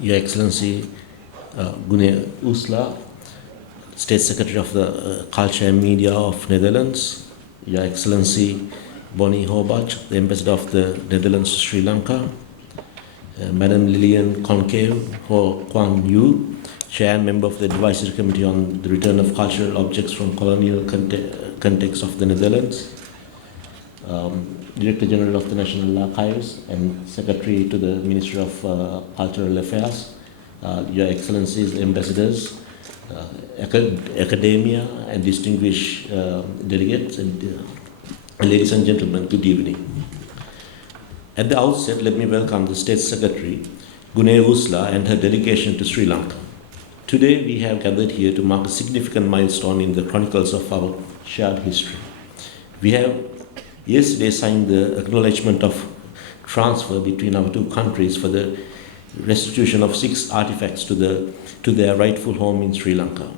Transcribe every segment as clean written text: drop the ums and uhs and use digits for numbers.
Your Excellency Gune Oesler, State Secretary of the Culture and Media of Netherlands, Your Excellency Bonnie Hobart, the Ambassador of the Netherlands to Sri Lanka, Madam Lillian Concave Ho Kwan Yu, Chair and Member of the Advisory Committee on the Return of Cultural Objects from Colonial Context of the Netherlands, Director General of the National Archives and Secretary to the Ministry of Cultural Affairs, Your Excellencies, Ambassadors, academia and distinguished delegates, and ladies and gentlemen, good evening. At the outset, let me welcome the State Secretary, Gune Oesler, and her delegation to Sri Lanka. Today, we have gathered here to mark a significant milestone in the chronicles of our shared history. We have yesterday signed the acknowledgement of transfer between our two countries for the restitution of 6 artifacts to their rightful home in Sri Lanka.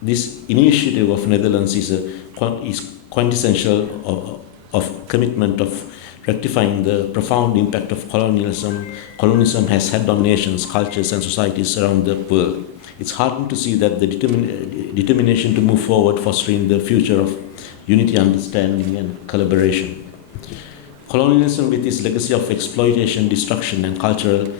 This initiative of Netherlands is quintessential of commitment of rectifying the profound impact of colonialism has had on nations, cultures, and societies around the world. It's heartening to see that the determination to move forward, fostering the future of unity, understanding, and collaboration. Colonialism, with its legacy of exploitation, destruction, and cultural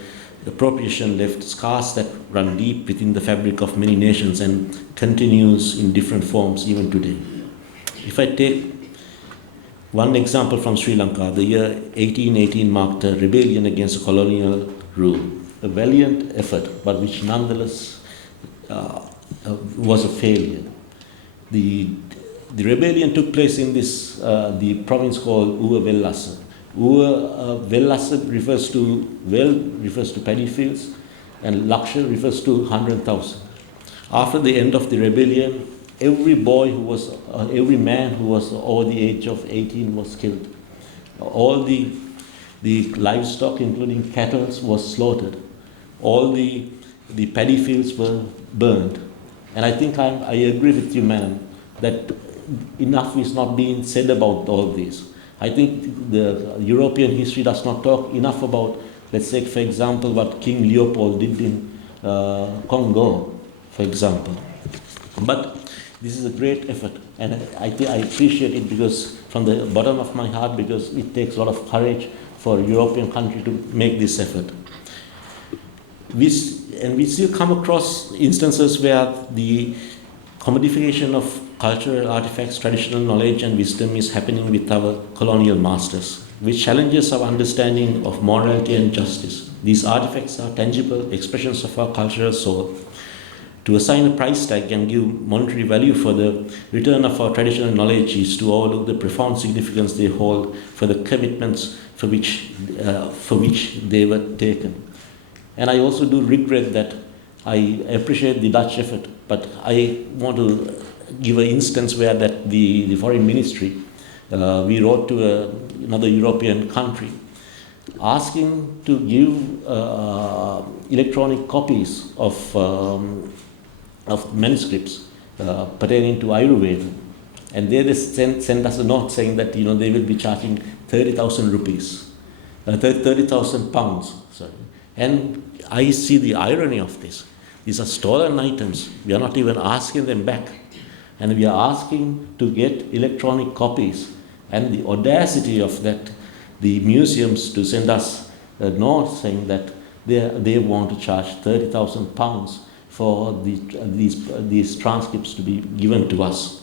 appropriation, left scars that run deep within the fabric of many nations and continues in different forms even today. If I take one example from Sri Lanka, the year 1818 marked a rebellion against colonial rule, a valiant effort, but which nonetheless was a failure. The rebellion took place in the province called Uwa Vellassa. Uwa Vellassa refers to paddy fields, and Laksha refers to 100,000. After the end of the rebellion, every man who was over the age of 18 was killed. All the livestock, including cattle, was slaughtered. All the paddy fields were burned. And I think I agree with you, madam, that enough is not being said about all this. I think the European history does not talk enough about, let's say, for example, what King Leopold did in Congo, for example. But this is a great effort, and I appreciate it because from the bottom of my heart, because it takes a lot of courage for a European country to make this effort. We still come across instances where the commodification of cultural artifacts, traditional knowledge, and wisdom is happening with our colonial masters, which challenges our understanding of morality and justice. These artifacts are tangible expressions of our cultural soul. To assign a price tag and give monetary value for the return of our traditional knowledge is to overlook the profound significance they hold for the commitments for which they were taken. And I also do regret that I appreciate the Dutch effort, but I want to give an instance where that the foreign ministry, we wrote to another European country asking to give electronic copies of manuscripts pertaining to Ayurveda. And they sent us a note saying that they will be charging 30,000 rupees, 30,000 pounds. Sorry. And I see the irony of this. These are stolen items. We are not even asking them back. And we are asking to get electronic copies. And the audacity of that, the museums to send us a note saying that they want to charge 30,000 pounds for these transcripts to be given to us.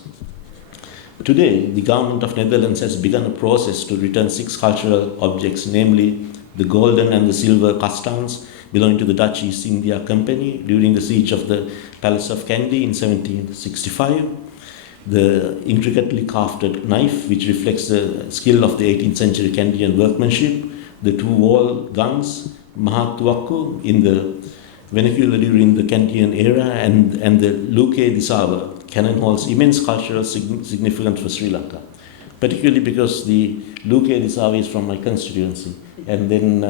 Today, the government of Netherlands has begun a process to return 6 cultural objects, namely the golden and the silver kastans belonging to the Dutch East India Company during the siege of the Palace of Kandy in 1765, the intricately carved knife which reflects the skill of the 18th century Kandian workmanship, the 2 wall guns, Mahatuaku in the vernacular during the Kandian era, and the Luke Disava cannon holds immense cultural significance for Sri Lanka, particularly because the Luke Disava is from my constituency. And then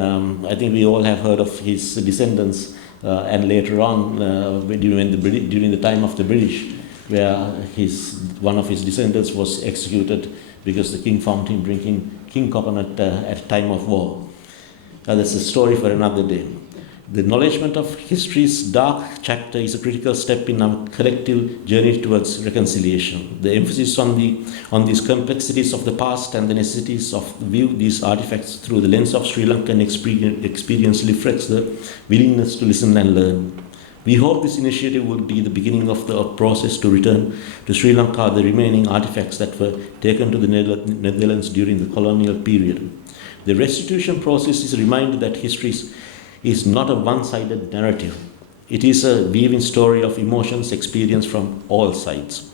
I think we all have heard of his descendants, and later on during the time of the British, where one of his descendants was executed because the king found him drinking king coconut at a time of war. That's a story for another day. The acknowledgement of history's dark chapter is a critical step in our collective journey towards reconciliation. The emphasis on these complexities of the past and the necessities of view these artifacts through the lens of Sri Lankan experience reflects the willingness to listen and learn. We hope this initiative will be the beginning of the process to return to Sri Lanka the remaining artifacts that were taken to the Netherlands during the colonial period. The restitution process is a reminder that history is not a one-sided narrative. It is a weaving story of emotions experienced from all sides.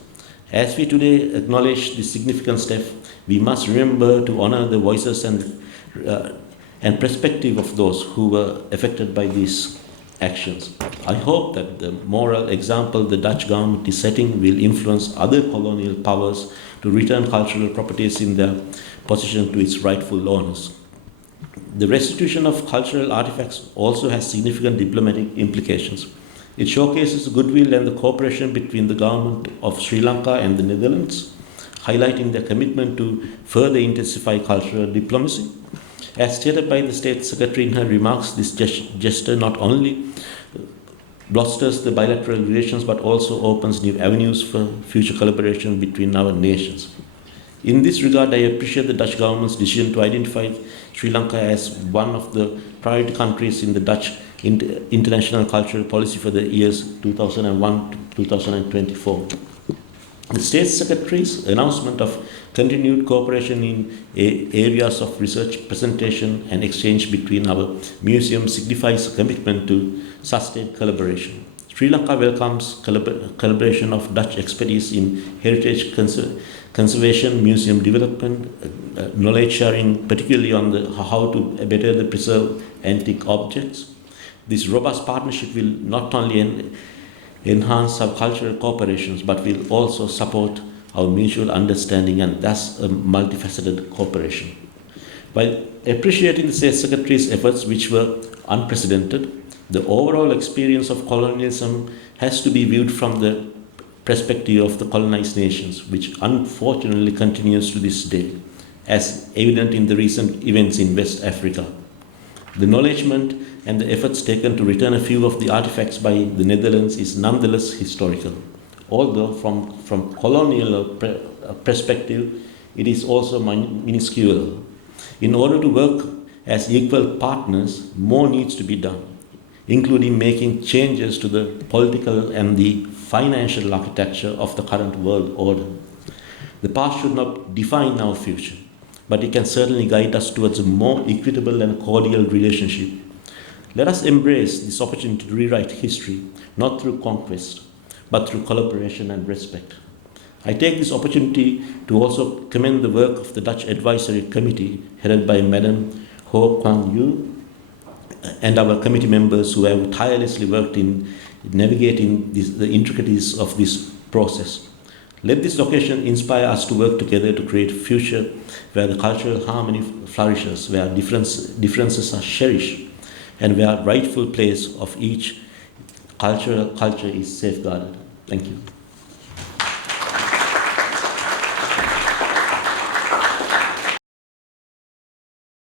As we today acknowledge this significant step, we must remember to honor the voices and perspective of those who were affected by these actions. I hope that the moral example the Dutch government is setting will influence other colonial powers to return cultural properties in their possession to its rightful owners. The restitution of cultural artifacts also has significant diplomatic implications. It showcases the goodwill and the cooperation between the government of Sri Lanka and the Netherlands, highlighting their commitment to further intensify cultural diplomacy. As stated by the State Secretary in her remarks, this gesture not only bolsters the bilateral relations but also opens new avenues for future collaboration between our nations. In this regard, I appreciate the Dutch government's decision to identify Sri Lanka as one of the priority countries in the Dutch international cultural policy for the years 2001 to 2024. The State Secretary's announcement of continued cooperation in areas of research, presentation and exchange between our museums signifies a commitment to sustained collaboration. Sri Lanka welcomes collaboration of Dutch expertise in heritage conservation, museum development, knowledge sharing, particularly on how to better preserve antique objects. This robust partnership will not only enhance our cultural cooperations, but will also support our mutual understanding and thus a multifaceted cooperation. While appreciating the State Secretary's efforts, which were unprecedented, the overall experience of colonialism has to be viewed from the perspective of the colonized nations, which unfortunately continues to this day, as evident in the recent events in West Africa. The acknowledgement and the efforts taken to return a few of the artifacts by the Netherlands is nonetheless historical. Although from colonial perspective, it is also minuscule. In order to work as equal partners, more needs to be done, including making changes to the political and the financial architecture of the current world order. The past should not define our future, but it can certainly guide us towards a more equitable and cordial relationship. Let us embrace this opportunity to rewrite history, not through conquest, but through collaboration and respect. I take this opportunity to also commend the work of the Dutch Advisory Committee, headed by Madam Ho Kwang Yu, and our committee members who have tirelessly worked in navigating the intricacies of this process. Let this occasion inspire us to work together to create a future where the cultural harmony flourishes, where differences are cherished, and where rightful place of each culture is safeguarded. Thank you.